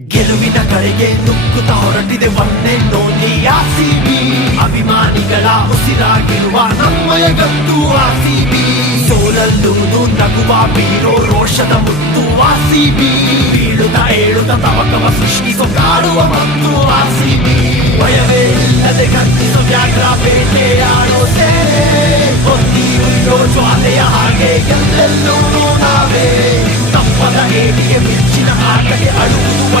ಗೆಲುವಿನ ಕಡೆಗೆ ನುಗ್ಗುತ್ತಾ ಹೊರಟಿದೆ ಒನ್ನೆನ್ನೋನಿ ಆರ್ಸಿಬಿ. ಅಭಿಮಾನಿಗಳ ಉಸಿರಾಗಿರುವ ನಮ್ಮಯ ಗತ್ತು ಆರ್ಸಿಬಿ. ಸೋಲಲ್ಲೂ ನಗುವ ಬೀರೋ ರೋಷದ ಮುತ್ತು ಆರ್ಸಿಬಿ. ಬೀಳುತ್ತ ಏಳುತ್ತ ತವಕವ ಸೃಷ್ಟಿಸೋ ಕಾಡುವ ಮತ್ತು ಆರ್ಸಿಬಿ. ಭಯವೇ ಇಲ್ಲದೆ ಕತ್ತಿಸೋ ವ್ಯಾಘ್ರ ಬೇಟೆಯಾಡೋ ಸೇನೆ. ಹೊತ್ತಿಯುಳ್ಳೋ ಜ್ವಾಲೆಯ ಹಾಗೆ ಎಲ್ಲೆಲ್ಲೂ ನಾವೇ. ತಪ್ಪದ ಏಟಿಗೆ ಮಿಂಚಿನ ಆಟಕ್ಕೆ ಅಳುವುದು